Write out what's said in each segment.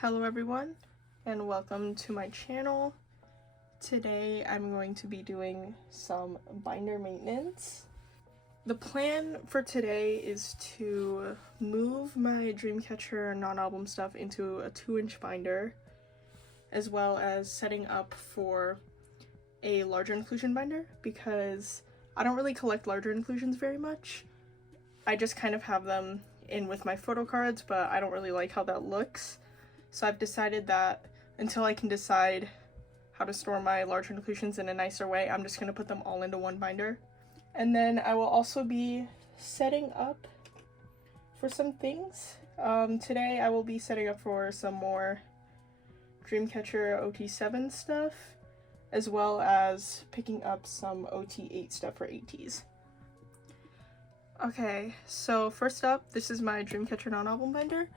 Hello everyone and welcome to my channel. Today I'm going to be doing some binder maintenance. The plan for today is to move my Dreamcatcher non-album stuff into a 2-inch binder, as well as setting up for a larger inclusion binder because I don't really collect larger inclusions very much. I just kind of have them in with my photo cards, but I don't really like how that looks. So I've decided that until I can decide how to store my larger inclusions in a nicer way, I'm just going to put them all into one binder. And then I will also be setting up for some things. Today I will be setting up for some more Dreamcatcher OT7 stuff, as well as picking up some OT8 stuff for ateez. Okay, so first up, this is my Dreamcatcher non-album binder.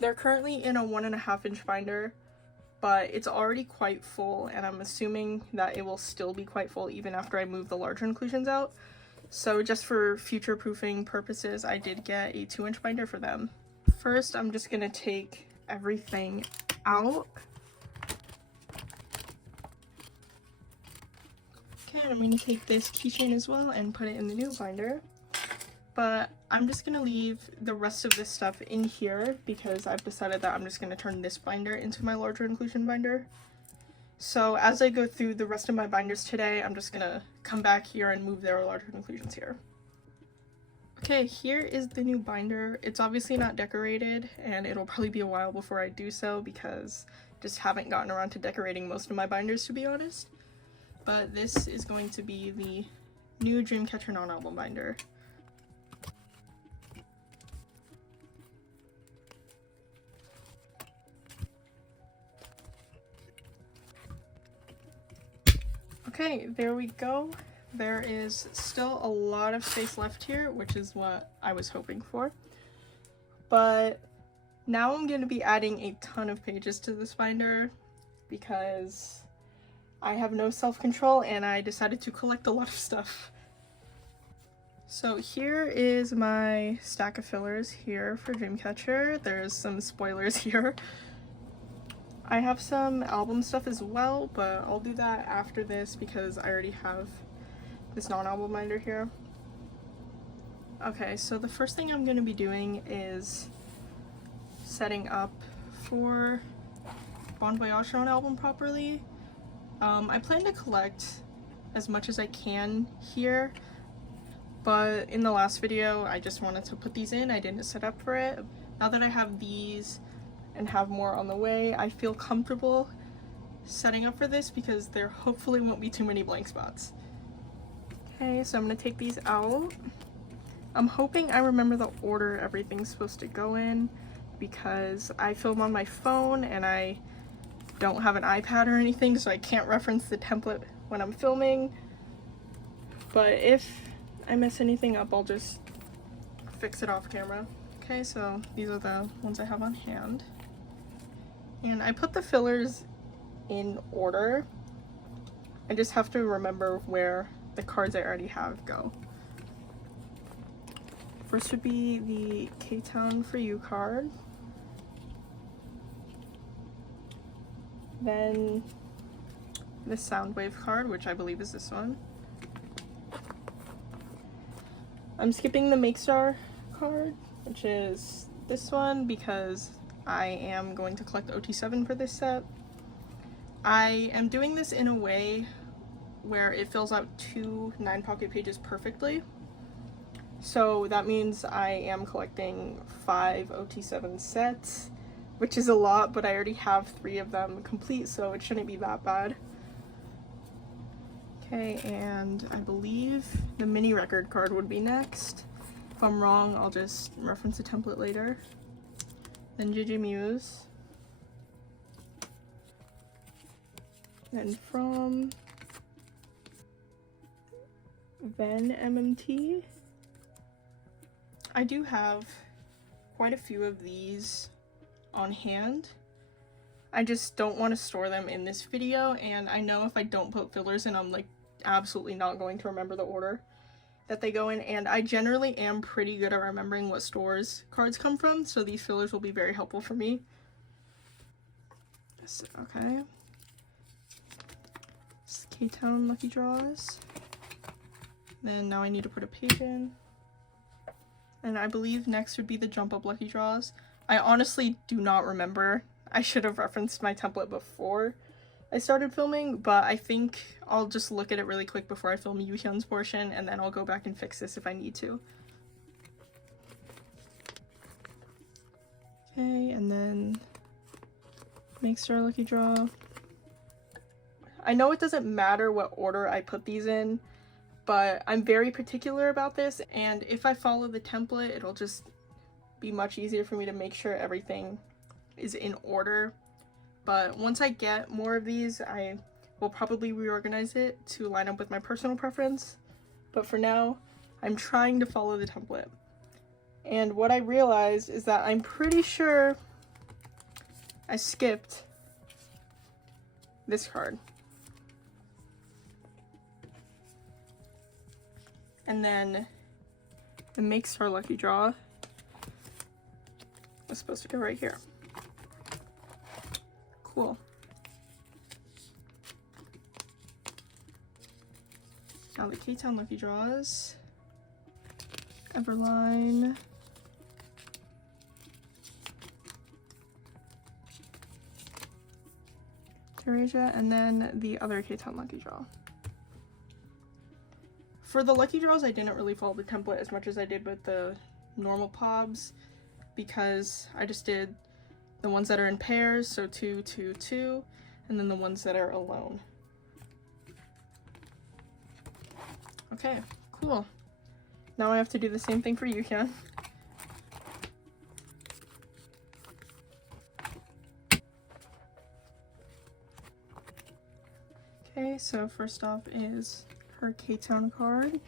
They're currently in a 1.5-inch binder, but it's already quite full, and I'm assuming that it will still be quite full even after I move the larger inclusions out. So just for future-proofing purposes, I did get a 2-inch binder for them. First, I'm just gonna take everything out. Okay, and I'm gonna take this keychain as well and put it in the new binder. But I'm just going to leave the rest of this stuff in here because I've decided that I'm just going to turn this binder into my larger inclusion binder. So as I go through the rest of my binders today, I'm just going to come back here and move their larger inclusions here. Okay, here is the new binder. It's obviously not decorated, and it'll probably be a while before I do so because I just haven't gotten around to decorating most of my binders, to be honest. But this is going to be the new Dreamcatcher non-album binder. Okay, there we go. There is still a lot of space left here, which is what I was hoping for. But now I'm going to be adding a ton of pages to this binder because I have no self-control and I decided to collect a lot of stuff. So here is my stack of fillers here for Dreamcatcher. There's some spoilers here. I have some album stuff as well, but I'll do that after this because I already have this non-album binder here. Okay, so the first thing I'm going to be doing is setting up for Bon Voyage non-album properly. I plan to collect as much as I can here, but in the last video I just wanted to put these in. I didn't set up for it. Now that I have these and have more on the way, I feel comfortable setting up for this because there hopefully won't be too many blank spots. Okay, so I'm gonna take these out. I'm hoping I remember the order everything's supposed to go in because I film on my phone and I don't have an iPad or anything, so I can't reference the template when I'm filming. But if I mess anything up, I'll just fix it off camera. Okay, so these are the ones I have on hand. And I put the fillers in order. I just have to remember where the cards I already have go. First would be the K-Town For You card. Then the Soundwave card, which I believe is this one. I'm skipping the Make Star card, which is this one because I am going to collect OT7 for this set. I am doing this in a way where it fills out 2 9-pocket pages perfectly. So that means I am collecting 5 OT7 sets, which is a lot, but I already have 3 of them complete, so it shouldn't be that bad. Okay, and I believe the mini record card would be next. If I'm wrong, I'll just reference the template later. Then Gigi Muse. Then from Then MMT. I do have quite a few of these on hand. I just don't want to store them in this video, and I know if I don't put fillers in, I'm like absolutely not going to remember the order that they go in, and I generally am pretty good at remembering what stores cards come from, so these fillers will be very helpful for me. Okay. K-Town Lucky Draws. Then now I need to put a page in. And I believe next would be the Jump Up Lucky Draws. I honestly do not remember. I should have referenced my template before I started filming, but I think I'll just look at it really quick before I film Yuhyun's portion, and then I'll go back and fix this if I need to. Okay, and then Make Star Lucky Draw. I know it doesn't matter what order I put these in, but I'm very particular about this, and if I follow the template, it'll just be much easier for me to make sure everything is in order. But once I get more of these, I will probably reorganize it to line up with my personal preference. But for now, I'm trying to follow the template. And what I realized is that I'm pretty sure I skipped this card. And then the Make Star Lucky Draw was supposed to go right here. Cool. Now the K-Town Lucky Draws, Everline, Teresia, and then the other K-Town Lucky Draw. For the Lucky Draws, I didn't really follow the template as much as I did with the normal pobs, because I just did the ones that are in pairs, so 2, 2, 2, and then the ones that are alone. Okay, cool. Now I have to do the same thing for Yuhyun. Okay, so first off is her K-Town card.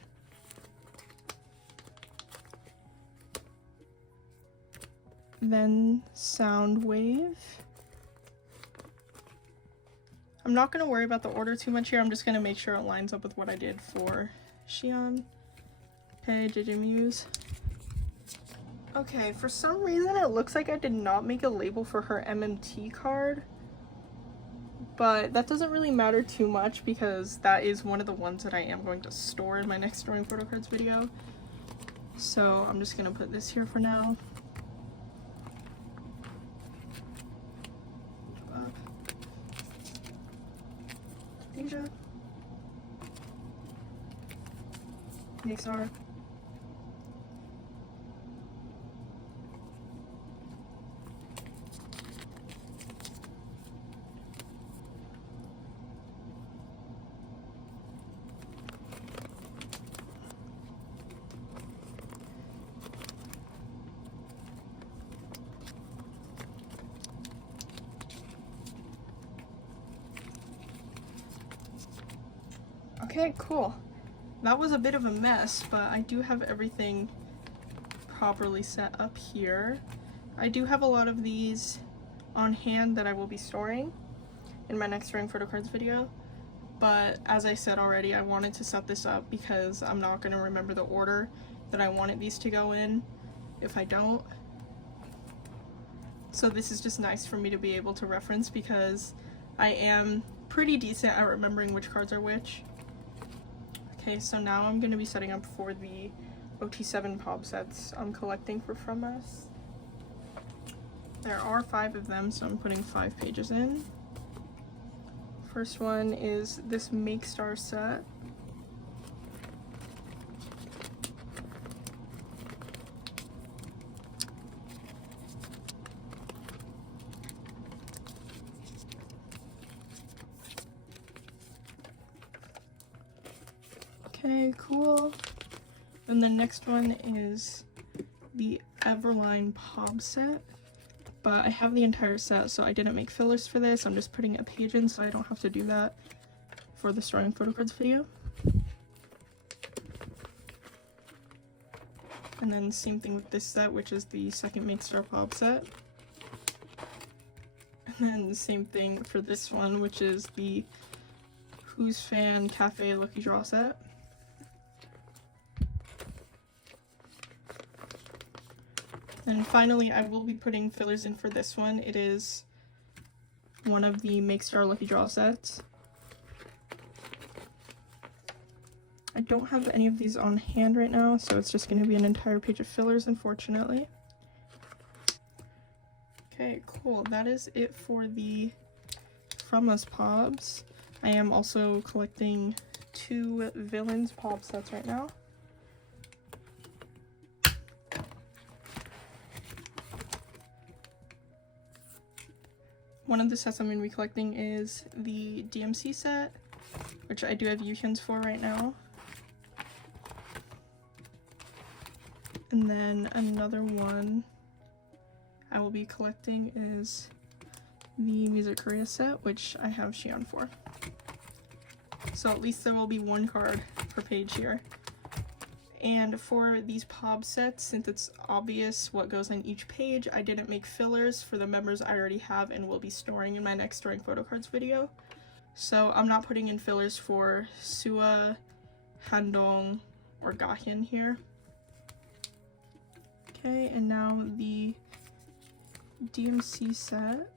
Then Sound Wave. I'm not going to worry about the order too much here. I'm just going to make sure it lines up with what I did for Xion. Okay, JJ Muse. Okay, for some reason it looks like I did not make a label for her MMT card. But that doesn't really matter too much because that is one of the ones that I am going to store in my next Storing Photo Cards video. So I'm just going to put this here for now. Asia. Nixar. Okay, cool. That was a bit of a mess, but I do have everything properly set up here. I do have a lot of these on hand that I will be storing in my next Storing Photo Cards video, but as I said already, I wanted to set this up because I'm not going to remember the order that I wanted these to go in if I don't. So this is just nice for me to be able to reference because I am pretty decent at remembering which cards are which. Okay, so now I'm going to be setting up for the OT7 pop sets I'm collecting for From Us. There are 5 of them, so I'm putting 5 pages in. First one is this Make Star set. Okay, cool. And the next one is the Everline Pop set, but I have the entire set, so I didn't make fillers for this. I'm just putting a page in so I don't have to do that for the Storing Photo Cards video. And then same thing with this set, which is the second Make Star Pop set. And then the same thing for this one, which is the Who's Fan Cafe Lucky Draw set. And finally, I will be putting fillers in for this one. It is one of the Make Star Lucky Draw sets. I don't have any of these on hand right now, so it's just going to be an entire page of fillers, unfortunately. Okay, cool. That is it for the From Us Pobs. I am also collecting 2 Villains Pob sets right now. One of the sets I'm going to be collecting is the DMC set, which I do have Yukins for right now. And then another one I will be collecting is the Music Korea set, which I have Xion for. So at least there will be 1 card per page here. And for these Pob sets, since it's obvious what goes on each page, I didn't make fillers for the members I already have and will be storing in my next storing photo cards video. So I'm not putting in fillers for Sua, Handong, or Gahyun here. Okay, and now the DMC set.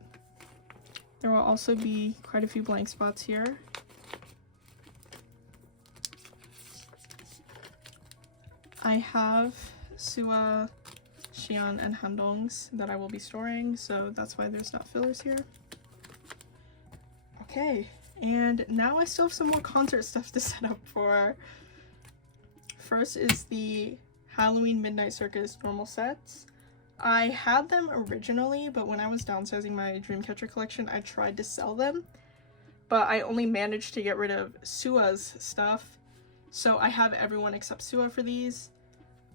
There will also be quite a few blank spots here. I have Sua, Xion, and Handong's that I will be storing, so that's why there's not fillers here. Okay, and now I still have some more concert stuff to set up for. First is the Halloween Midnight Circus normal sets. I had them originally, but when I was downsizing my Dreamcatcher collection, I tried to sell them, but I only managed to get rid of Sua's stuff, so I have everyone except Sua for these.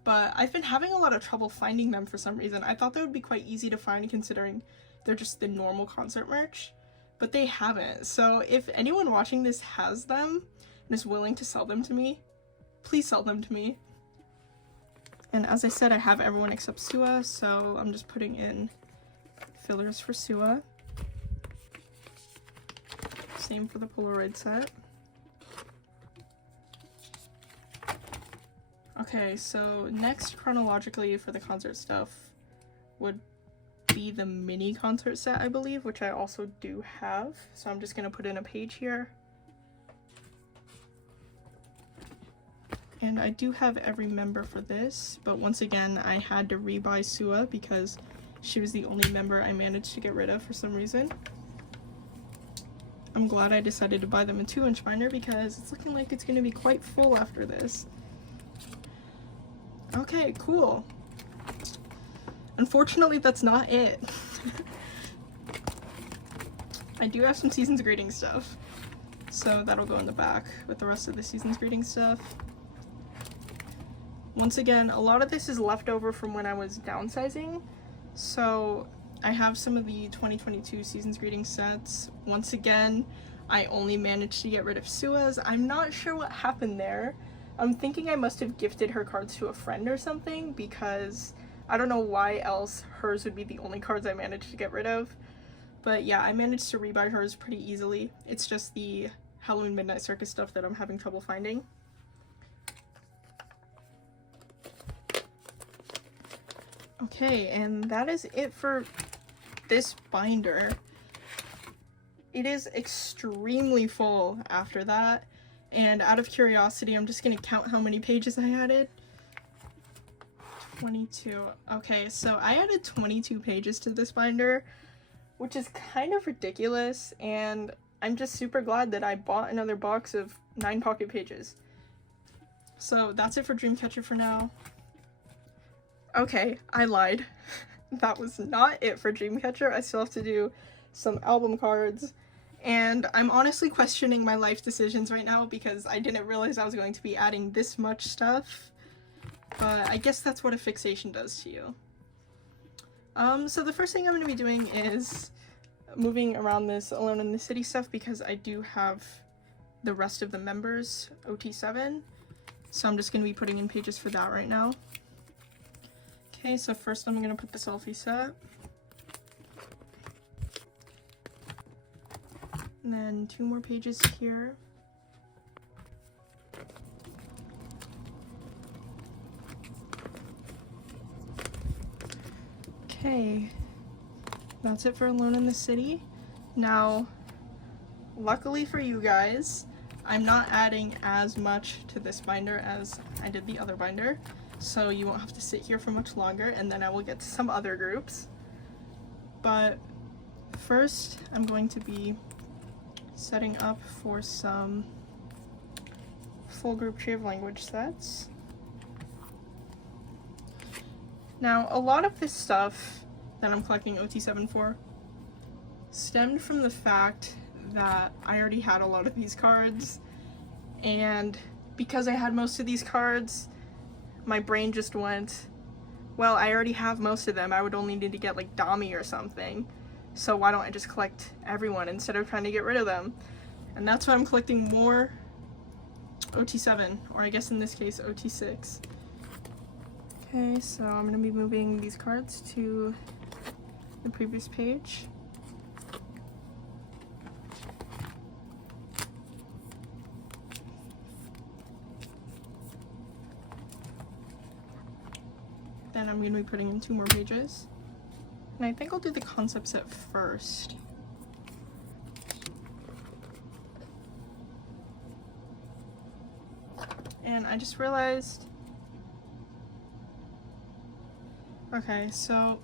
But I've been having a lot of trouble finding them for some reason. I thought they would be quite easy to find considering they're just the normal concert merch, but they haven't. So if anyone watching this has them and is willing to sell them to me, please sell them to me. And as I said, I have everyone except Sua, so I'm just putting in fillers for Sua. Same for the Polaroid set. Okay, so next chronologically for the concert stuff would be the mini concert set, I believe, which I also do have. So I'm just going to put in a page here. And I do have every member for this, but once again, I had to rebuy Sua because she was the only member I managed to get rid of for some reason. I'm glad I decided to buy them in 2-inch binder because it's looking like it's going to be quite full after this. Okay, cool. Unfortunately, that's not it. I do have some Season's Greetings stuff, so that'll go in the back with the rest of the Season's Greetings stuff. Once again, a lot of this is leftover from when I was downsizing, so I have some of the 2022 Season's Greetings sets. Once again, I only managed to get rid of Sua's. I'm not sure what happened there. I'm thinking I must have gifted her cards to a friend or something because I don't know why else hers would be the only cards I managed to get rid of. But yeah, I managed to rebuy hers pretty easily. It's just the Halloween Midnight Circus stuff that I'm having trouble finding. Okay, and that is it for this binder. It is extremely full after that, and out of curiosity, I'm just gonna count how many pages I added. 22. Okay, so I added 22 pages to this binder, which is kind of ridiculous, and I'm just super glad that I bought another box of 9 pocket pages. So that's it for Dreamcatcher for now. Okay, I lied. That was not it for Dreamcatcher. I still have to do some album cards, and I'm honestly questioning my life decisions right now because I didn't realize I was going to be adding this much stuff, but I guess that's what a fixation does to you. So the first thing I'm going to be doing is moving around this Alone in the City stuff because I do have the rest of the members, OT7, so I'm just going to be putting in pages for that right now. Okay, so first I'm going to put the selfie set. And then 2 more pages here. Okay, that's it for Alone in the City. Now, luckily for you guys, I'm not adding as much to this binder as I did the other binder, so you won't have to sit here for much longer, and then I will get to some other groups. But first, I'm going to be setting up for some full group tree of language sets. Now, a lot of this stuff that I'm collecting OT7 for stemmed from the fact that I already had a lot of these cards, and because I had most of these cards, my brain just went, well, I already have most of them, I would only need to get like Dami or something, so why don't I just collect everyone instead of trying to get rid of them? And that's why I'm collecting more OT7, or I guess in this case OT6. Okay, so I'm going to be moving these cards to the previous page. Then I'm going to be putting in 2 more pages. And I think I'll do the concept set first. And I just realized, okay, so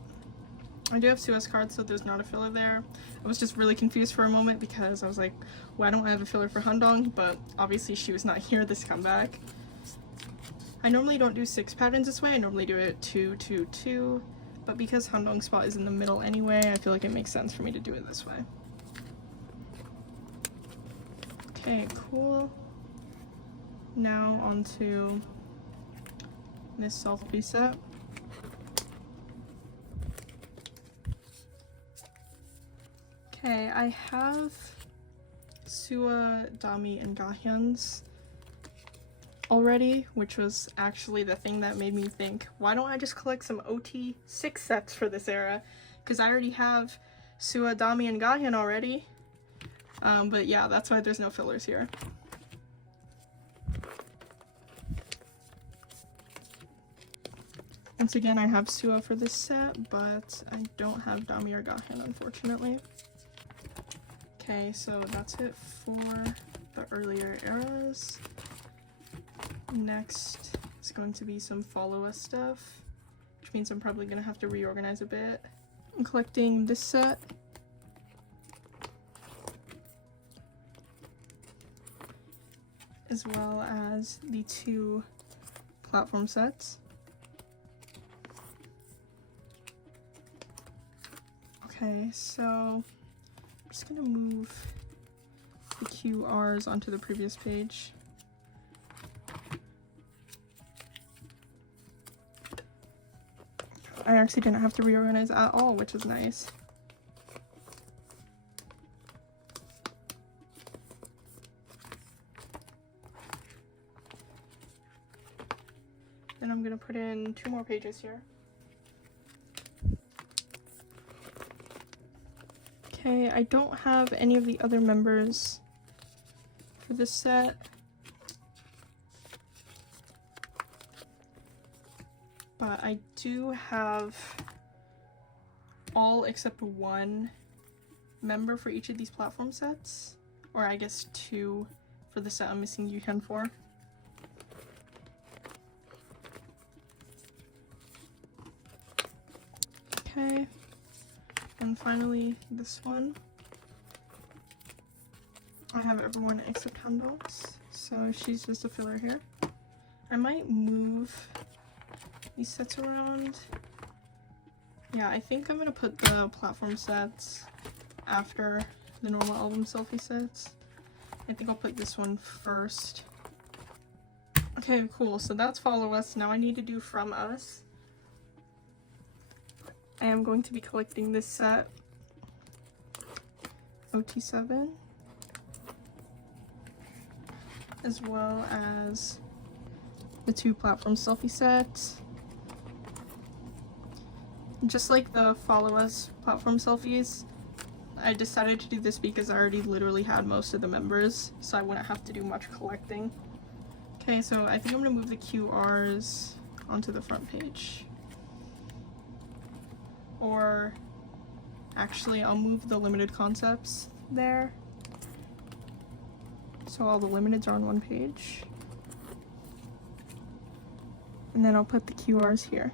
I do have Sua's cards, so there's not a filler there. I was just really confused for a moment because I was like, why don't I have a filler for Hundong? But obviously she was not here this comeback. I normally don't do 6 patterns this way, I normally do it 2, 2, 2, but because Hundong's spot is in the middle anyway, I feel like it makes sense for me to do it this way. Okay, cool. Now onto this selfie set. Okay, I have Sua, Dami, and Gahyun's already, which was actually the thing that made me think, why don't I just collect some OT6 sets for this era? Because I already have Sua, Dami, and Gahyun already. But yeah, that's why there's no fillers here. Once again, I have Sua for this set, but I don't have Dami or Gahyun, unfortunately. Okay, so that's it for the earlier eras. Next is going to be some follow us stuff, which means I'm probably going to have to reorganize a bit. I'm collecting this set. As well as the 2 platform sets. Okay, so I'm just gonna move the QRs onto the previous page. I actually didn't have to reorganize at all, which is nice. Then I'm gonna put in 2 more pages here. Okay, I don't have any of the other members for this set. But I do have all except 1 member for each of these platform sets. Or I guess 2 for the set I'm missing Yuhyun for. Okay. And finally, this one. I have everyone except Handong's, so she's just a filler here. I might move these sets around. Yeah, I think I'm gonna put the platform sets after the normal album selfie sets. I think I'll put this one first. Okay, cool, so that's follow us. Now I need to do from us. I am going to be collecting this set, OT7, as well as the 2 platform selfie sets. Just like the follow us platform selfies, I decided to do this because I already literally had most of the members, so I wouldn't have to do much collecting. Okay, so I think I'm gonna move the QRs onto the front page. Or Actually, I'll move the limited concepts there. So all the limiteds are on one page. And then I'll put the QRs here.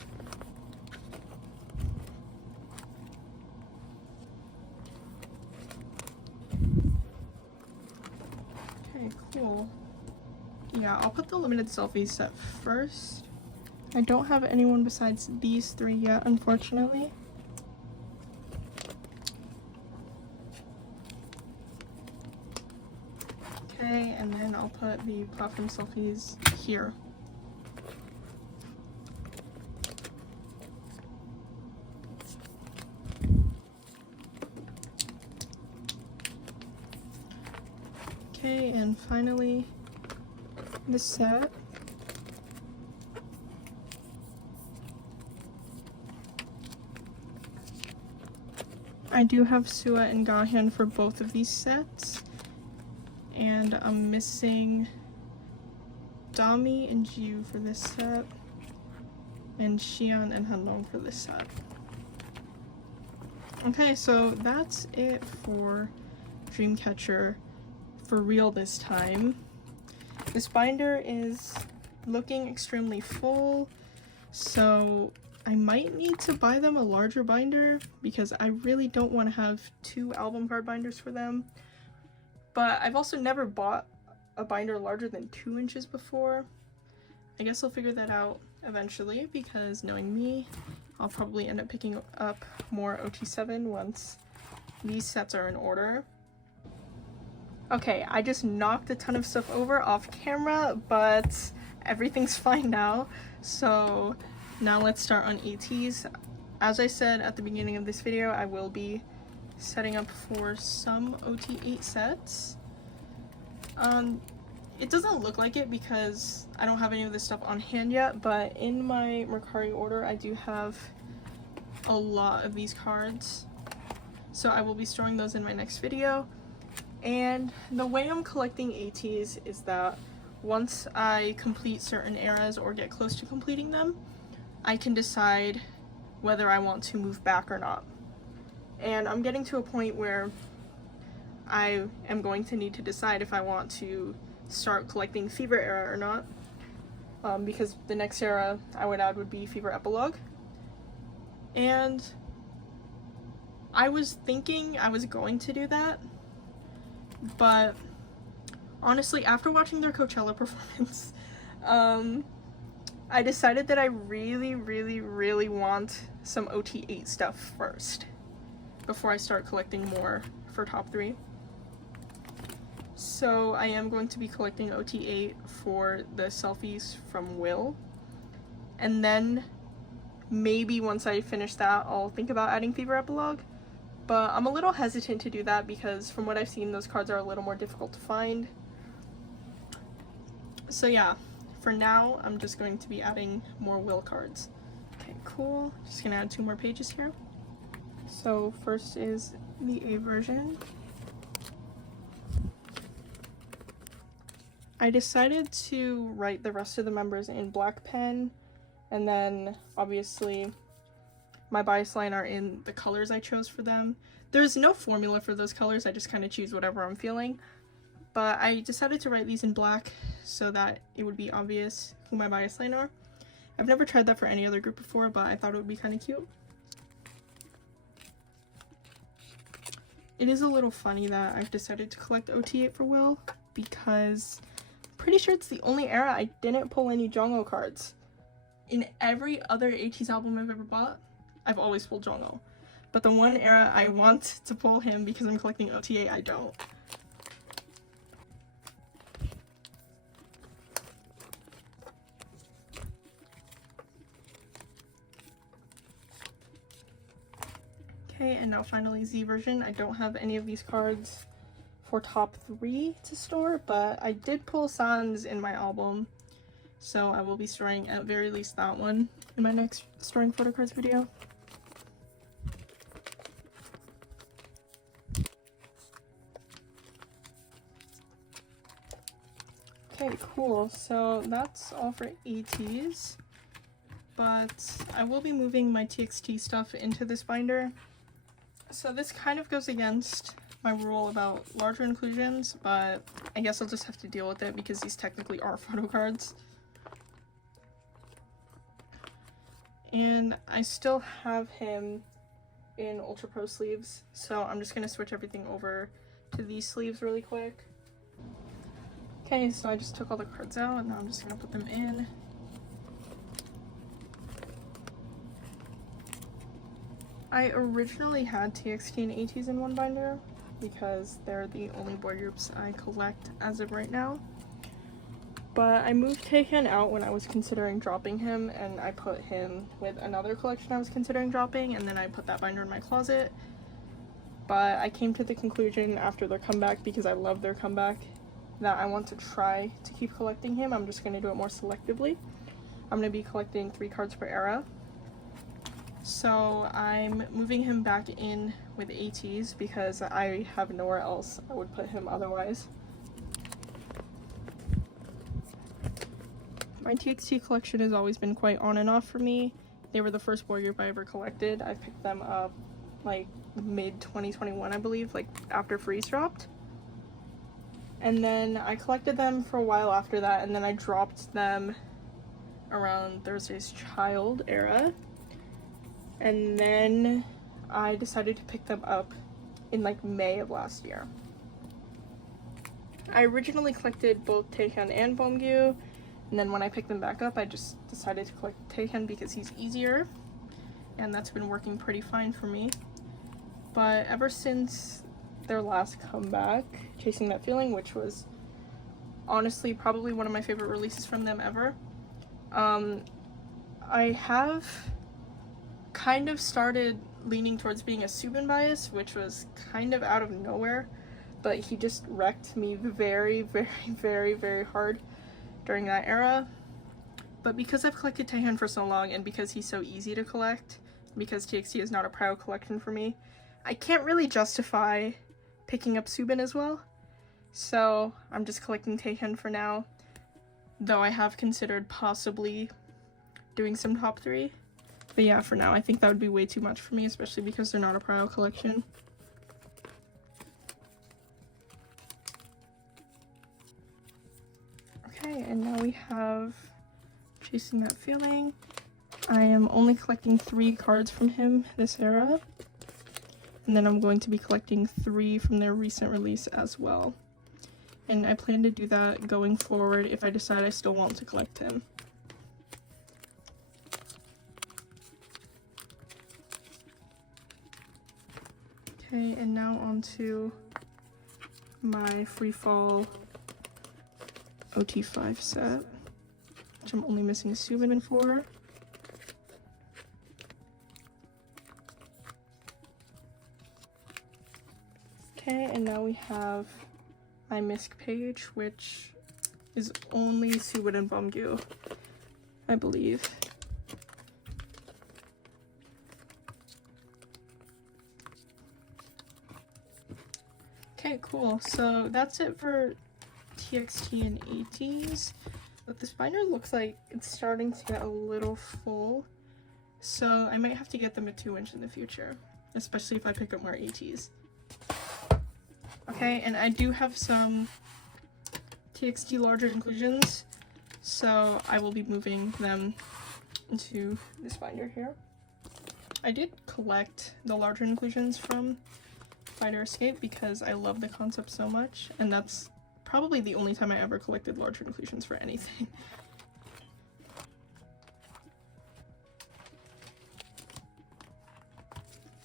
Okay, cool. Yeah, I'll put the limited selfie set first. I don't have anyone besides these three yet, unfortunately. Okay, and then I'll put the platform selfies here. Okay, and finally, the set. I do have Sua and Gahyun for both of these sets, and I'm missing Dami and Jiu for this set, and Xian and Handong for this set. Okay, so that's it for Dreamcatcher for real this time. This binder is looking extremely full, so I might need to buy them a larger binder because I really don't want to have 2 album card binders for them. But I've also never bought a binder larger than 2 inches before. I guess I'll figure that out eventually because knowing me, I'll probably end up picking up more OT7 once these sets are in order. Okay, I just knocked a ton of stuff over off camera, but everything's fine now. So now let's start on ateez. As I said at the beginning of this video, I will be setting up for some OT8 sets. It doesn't look like it because I don't have any of this stuff on hand yet, but in my Mercari order I do have a lot of these cards. So I will be storing those in my next video. And the way I'm collecting ateez is that once I complete certain eras or get close to completing them, I can decide whether I want to move back or not. And I'm getting to a point where I am going to need to decide if I want to start collecting Fever era or not, because the next era I would add would be Fever Epilogue. And I was thinking I was going to do that, but honestly, after watching their Coachella performance, I decided that I really want some OT8 stuff first before I start collecting more for top 3. So I am going to be collecting OT8 for the selfies from Will, and then maybe once I finish that I'll think about adding Fever Epilogue, but I'm a little hesitant to do that because from what I've seen those cards are a little more difficult to find. So yeah, for now I'm just going to be adding more Will cards. Okay, cool. Just gonna add 2 more pages here. So first is the A version. I decided to write the rest of the members in black pen, and then obviously my bias line are in the colors I chose for them. There's no formula for those colors, I just kind of choose whatever I'm feeling. But I decided to write these in black so that it would be obvious who my bias line are. I've never tried that for any other group before, but I thought it would be kind of cute. It is a little funny that I've decided to collect OT8 for Will because I'm pretty sure it's the only era I didn't pull any Jongho cards. In every other ateez album I've ever bought, I've always pulled Jongho. But the one era I want to pull him because I'm collecting OT8, I don't. Okay, and now finally Z version. I don't have any of these cards for top 3 to store, but I did pull Sans in my album, so I will be storing at very least that one in my next storing photo cards video. Okay, cool. So that's all for ateez, but I will be moving my TXT stuff into this binder. So this kind of goes against my rule about larger inclusions, but I guess I'll just have to deal with it because these technically are photo cards. And I still have him in Ultra Pro sleeves, so I'm just gonna switch everything over to these sleeves really quick. Okay, so I just took all the cards out and now I'm just gonna put them in. I originally had TXT and ateez in one binder because they're the only boy groups I collect as of right now. But I moved Taehyun out when I was considering dropping him, and I put him with another collection I was considering dropping, and then I put that binder in my closet. But I came to the conclusion after their comeback, because I love their comeback, that I want to try to keep collecting him. I'm just going to do it more selectively. I'm going to be collecting 3 cards per era. So I'm moving him back in with ateez because I have nowhere else I would put him otherwise. My TXT collection has always been quite on and off for me. They were the first boy group I ever collected. I picked them up like mid-2021, I believe, like after Freeze dropped. And then I collected them for a while after that, and then I dropped them around Thursday's Child era. And then I decided to pick them up in like May of last year. I originally collected both Taehyun and Beomgyu. And then when I picked them back up, I just decided to collect Taehyun because he's easier, and that's been working pretty fine for me. But ever since their last comeback, Chasing That Feeling, which was honestly probably one of my favorite releases from them ever, I have kind of started leaning towards being a Subin bias, which was kind of out of nowhere, but he just wrecked me very, very, very, very hard during that era. But because I've collected Taehyun for so long, and because he's so easy to collect, because TXT is not a proud collection for me, I can't really justify picking up Subin as well. So I'm just collecting Taehyun for now, though I have considered possibly doing some top 3. But yeah, for now I think that would be way too much for me, especially because they're not a proud collection. Okay, and now we have Chasing That Feeling. I am only collecting 3 cards from him this era, and then I'm going to be collecting 3 from their recent release as well. And I plan to do that going forward if I decide I still want to collect him. Okay, and now on to my Free Fall OT5 set, which I'm only missing Subin for. Okay, and now we have my misc page, which is only Subin and Beomgyu, I believe. Okay, cool. So that's it for TXT and ateez, but this binder looks like it's starting to get a little full, so I might have to get them a 2-inch in the future, especially if I pick up more ateez. Okay, and I do have some TXT larger inclusions, so I will be moving them into this binder here. I did collect the larger inclusions from Fighter Escape because I love the concept so much, and that's probably the only time I ever collected larger inclusions for anything.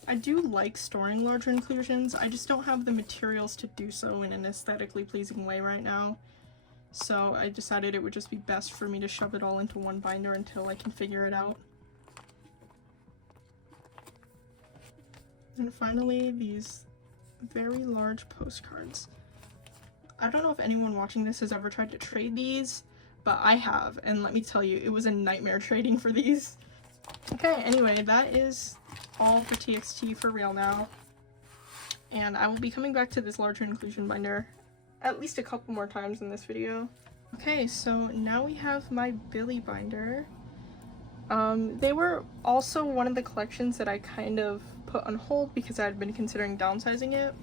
I do like storing larger inclusions, I just don't have the materials to do so in an aesthetically pleasing way right now. So I decided it would just be best for me to shove it all into one binder until I can figure it out. And finally, these very large postcards. I don't know if anyone watching this has ever tried to trade these, but I have, and let me tell you, it was a nightmare trading for these. Okay, anyway, that is all for TXT for real now, and I will be coming back to this larger inclusion binder at least a couple more times in this video. Okay, so now we have my billlie binder, They were also one of the collections that I kind of put on hold because I had been considering downsizing it.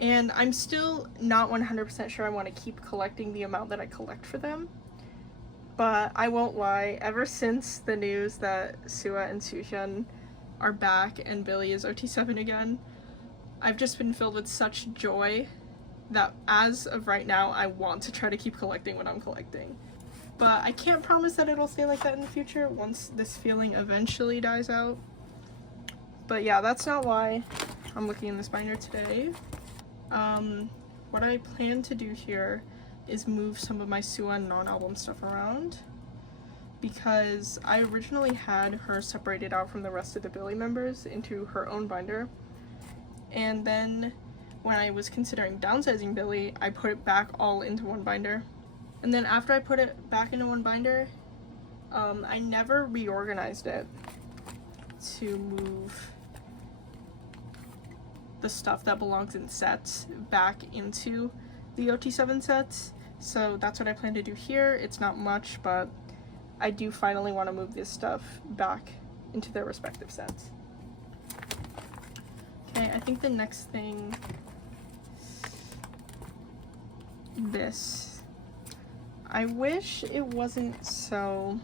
And I'm still not 100% sure I want to keep collecting the amount that I collect for them. But I won't lie, ever since the news that Sua and Soohyun are back and Billlie is OT7 again, I've just been filled with such joy that as of right now, I want to try to keep collecting what I'm collecting. But I can't promise that it'll stay like that in the future once this feeling eventually dies out. But yeah, that's not why I'm looking in this binder today. What I plan to do here is move some of my Sua non-album stuff around, because I originally had her separated out from the rest of the Billlie members into her own binder, and then when I was considering downsizing Billlie, I put it back all into one binder. And then after I put it back into one binder, I never reorganized it to move the stuff that belongs in sets back into the OT7 sets. So that's what I plan to do here. It's not much, but I do finally want to move this stuff back into their respective sets. Okay, I think the next thing, this. I wish it wasn't so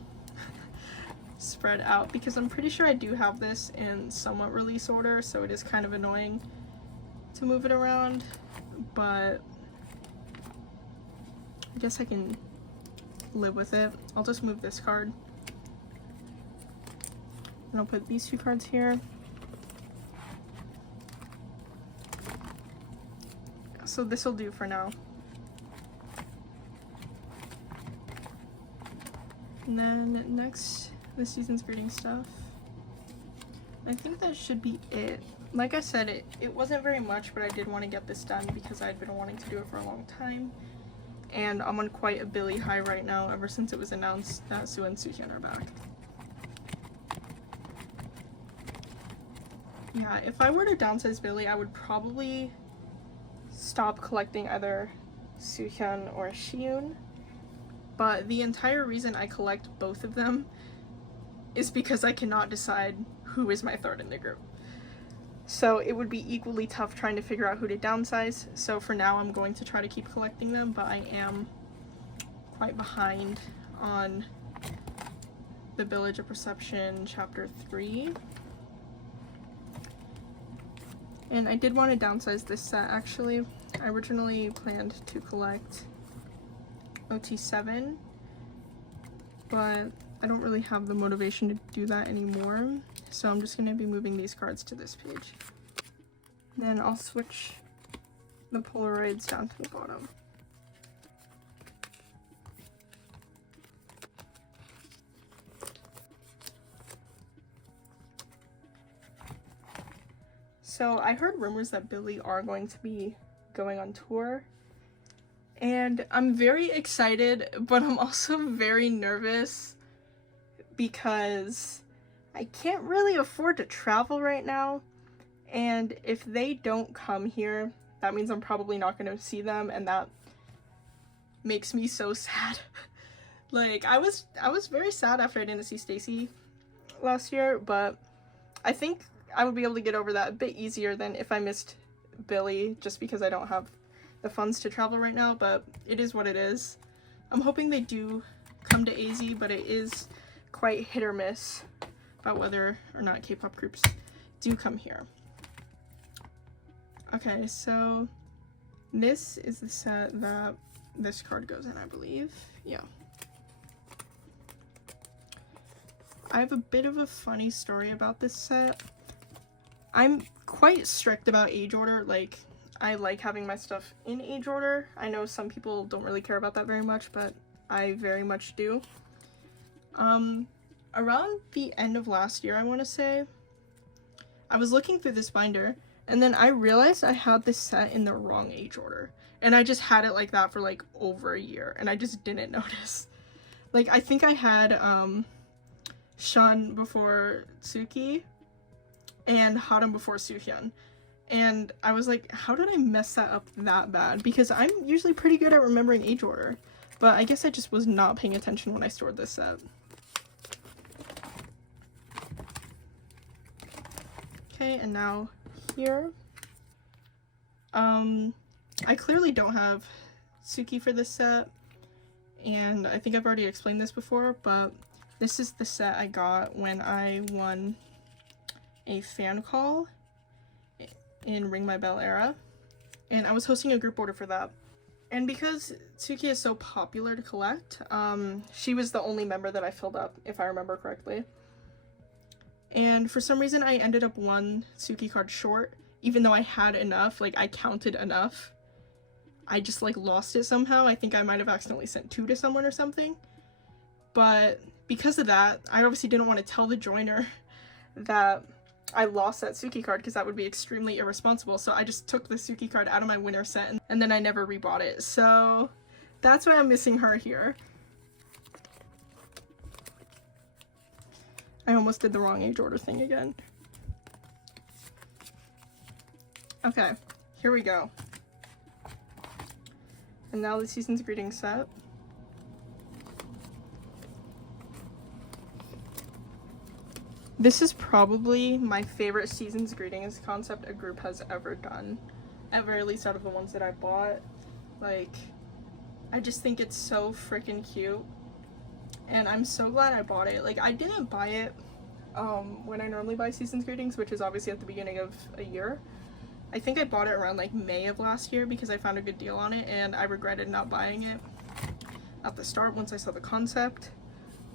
spread out because I'm pretty sure I do have this in somewhat release order, so it is kind of annoying to move it around, but I guess I can live with it. I'll just move this card. And I'll put these two cards here. So this will do for now. And then next, this season's greeting stuff. I think that should be it. Like I said, it wasn't very much, but I did want to get this done because I'd been wanting to do it for a long time. And I'm on quite a Billlie high right now ever since it was announced that Sua and Soohyun are back. Yeah, if I were to downsize Billlie, I would probably stop collecting either Soohyun or Siyoon. But the entire reason I collect both of them is because I cannot decide who is my third in the group. So it would be equally tough trying to figure out who to downsize. So for now I'm going to try to keep collecting them, but I am quite behind on the Village of Perception Chapter 3. And I did want to downsize this set actually. I originally planned to collect OT7, but I don't really have the motivation to do that anymore, so I'm just going to be moving these cards to this page. Then I'll switch the Polaroids down to the bottom. So I heard rumors that Billlie are going to be going on tour, and I'm very excited, but I'm also very nervous because I can't really afford to travel right now, and if they don't come here, that means I'm probably not going to see them, and that makes me so sad. Like, I was very sad after I didn't see Stacy last year, but I think I would be able to get over that a bit easier than if I missed Billlie just because I don't have the funds to travel right now, but it is what it is. I'm hoping they do come to AZ, but it is quite hit or miss about whether or not K-pop groups do come here. Okay, so this is the set that this card goes in, I believe. Yeah. I have a bit of a funny story about this set. I'm quite strict about age order. Like, I like having my stuff in age order. I know some people don't really care about that very much, but I very much do. Around the end of last year, I want to say, I was looking through this binder, and then I realized I had this set in the wrong age order. And I just had it like that for like over a year, and I just didn't notice. Like, I think I had Shun before Tsuki and Harum before Soohyun. And I was like, how did I mess that up that bad? Because I'm usually pretty good at remembering age order. But I guess I just was not paying attention when I stored this set. Okay, and now here. I clearly don't have Suki for this set, and I think I've already explained this before, but this is the set I got when I won a fan call in Ring My Bell era, and I was hosting a group order for that. And because Suki is so popular to collect, she was the only member that I filled up, if I remember correctly. And for some reason I ended up one Suki card short, even though I had enough, like I counted enough. I just like lost it somehow. I think I might have accidentally sent 2 to someone or something. But because of that, I obviously didn't want to tell the joiner that I lost that Suki card because that would be extremely irresponsible. So I just took the Suki card out of my winner set and then I never rebought it. So that's why I'm missing her here. I almost did the wrong age order thing again. Okay, here we go. And now the Season's Greetings set. This is probably my favorite Season's Greetings concept a group has ever done. At very least out of the ones that I bought. Like, I just think it's so freaking cute. And I'm so glad I bought it. Like, I didn't buy it when I normally buy Season's Greetings, which is obviously at the beginning of a year. I think I bought it around like May of last year because I found a good deal on it, and I regretted not buying it at the start once I saw the concept.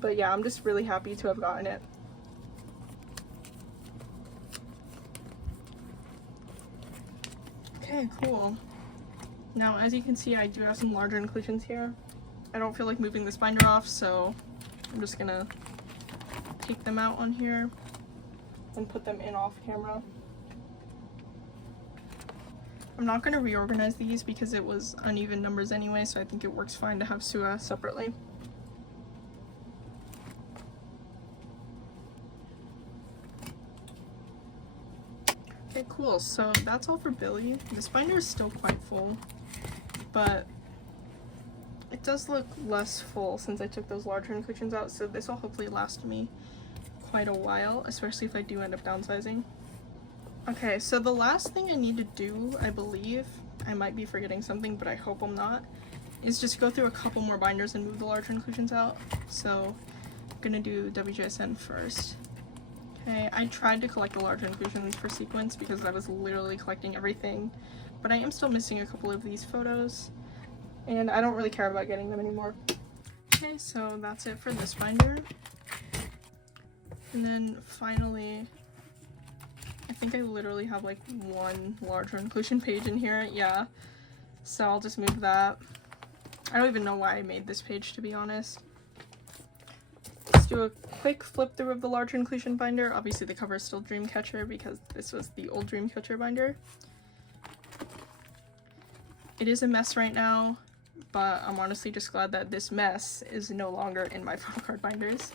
But yeah, I'm just really happy to have gotten it. Okay, cool. Now, as you can see, I do have some larger inclusions here. I don't feel like moving this binder off, so I'm just gonna take them out on here and put them in off camera. I'm not going to reorganize these because it was uneven numbers anyway, so I think it works fine to have Sua separately. Okay, cool. So that's all for Billlie. This binder is still quite full, but it does look less full since I took those larger inclusions out, so this will hopefully last me quite a while, especially if I do end up downsizing. Okay, so the last thing I need to do, I believe, I might be forgetting something, but I hope I'm not, is just go through a couple more binders and move the larger inclusions out. So I'm gonna do WJSN first. Okay, I tried to collect the larger inclusions for sequence because I was literally collecting everything, but I am still missing a couple of these photos, and I don't really care about getting them anymore. Okay, so that's it for this binder. And then finally, I think I literally have like one larger inclusion page in here, yeah. So I'll just move that. I don't even know why I made this page, to be honest. Let's do a quick flip through of the larger inclusion binder. Obviously the cover is still Dreamcatcher because this was the old Dreamcatcher binder. It is a mess right now, but I'm honestly just glad that this mess is no longer in my photo card binders.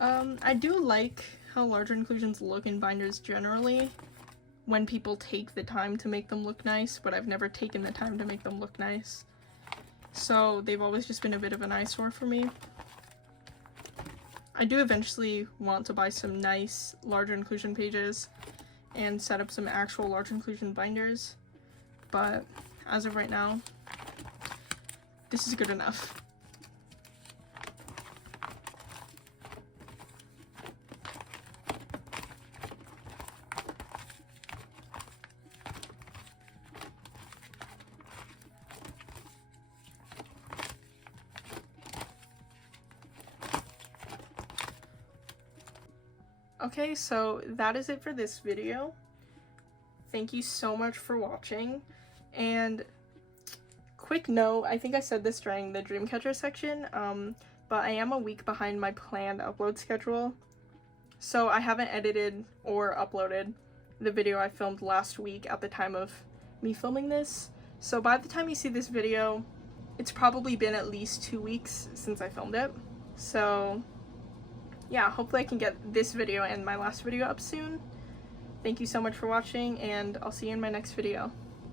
I do like how larger inclusions look in binders generally when people take the time to make them look nice, but I've never taken the time to make them look nice. So they've always just been a bit of an eyesore for me. I do eventually want to buy some nice larger inclusion pages and set up some actual large inclusion binders, but as of right now, this is good enough. Okay, so that is it for this video. Thank you so much for watching, and quick note, I think I said this during the Dreamcatcher section, but I am a week behind my planned upload schedule, so I haven't edited or uploaded the video I filmed last week at the time of me filming this. So by the time you see this video, it's probably been at least 2 weeks since I filmed it. So yeah, hopefully I can get this video and my last video up soon. Thank you so much for watching, and I'll see you in my next video.